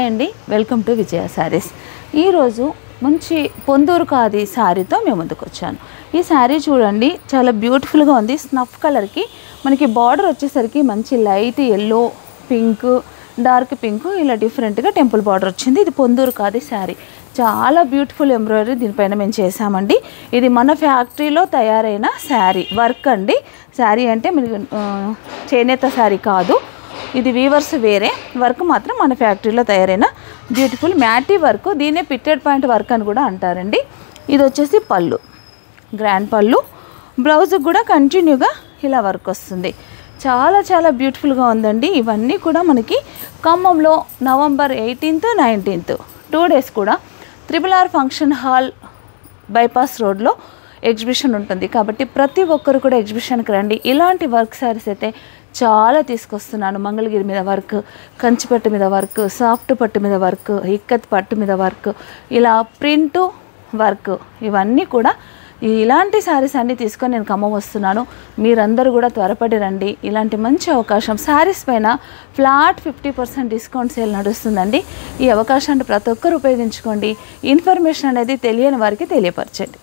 Hi అండి, welcome to విజయ శారీస్. ఈరోజు మంచి పొందూరు ఖాదీ శారీతో మేము ముందుకు వచ్చాను. ఈ శారీ చూడండి, చాలా బ్యూటిఫుల్గా ఉంది. స్నఫ్ కలర్కి మనకి బార్డర్ వచ్చేసరికి మంచి light yellow, pink, dark pink, ఇలా డిఫరెంట్గా టెంపుల్ బార్డర్ వచ్చింది. ఇది పొందూరు ఖాదీ శారీ. చాలా బ్యూటిఫుల్ ఎంబ్రాయిడరీ దీనిపైన మేము చేసామండి. ఇది మన ఫ్యాక్టరీలో తయారైన శారీ వర్క్ అండి. శారీ అంటే మనకి చేనేత శారీ కాదు, ఇది వీవర్స్ వేరే, వర్క్ మాత్రం మన ఫ్యాక్టరీలో తయారైన బ్యూటిఫుల్ మ్యాటీ వర్క్. దీన్నే పిట్టెడ్ పాయింట్ వర్క్ అని కూడా అంటారండి. ఇది వచ్చేసి పళ్ళు, గ్రాండ్ పళ్ళు. బ్లౌజ్కి కూడా కంటిన్యూగా ఇలా వర్క్ వస్తుంది. చాలా చాలా బ్యూటిఫుల్గా ఉందండి. ఇవన్నీ కూడా మనకి ఖమ్మంలో నవంబర్ 18th, 19th 2 days కూడా RRR ఫంక్షన్ హాల్ బైపాస్ రోడ్లో ఎగ్జిబిషన్ ఉంటుంది. కాబట్టి ప్రతి ఒక్కరు కూడా ఎగ్జిబిషన్కి రండి. ఇలాంటి వర్క్ శారీస్ అయితే చాలా తీసుకొస్తున్నాను. మంగళగిరి మీద వర్క్, కంచిపట్టు మీద వర్క్, సాఫ్ట్ పట్టు మీద వర్క్, ఇక్కత్ పట్టు మీద వర్క్, ఇలా ప్రింటు వర్క్, ఇవన్నీ కూడా ఇలాంటి శారీస్ అన్నీ తీసుకొని నేను ఖమ్మం వస్తున్నాను. మీరందరూ కూడా త్వరపడి రండి. ఇలాంటి మంచి అవకాశం, శారీస్ పైన ఫ్లాట్ 50% డిస్కౌంట్ సేల్ నడుస్తుందండి. ఈ అవకాశాన్ని ప్రతి ఒక్కరు ఉపయోగించుకోండి. ఇన్ఫర్మేషన్ అనేది తెలియని వారికి తెలియపరచండి.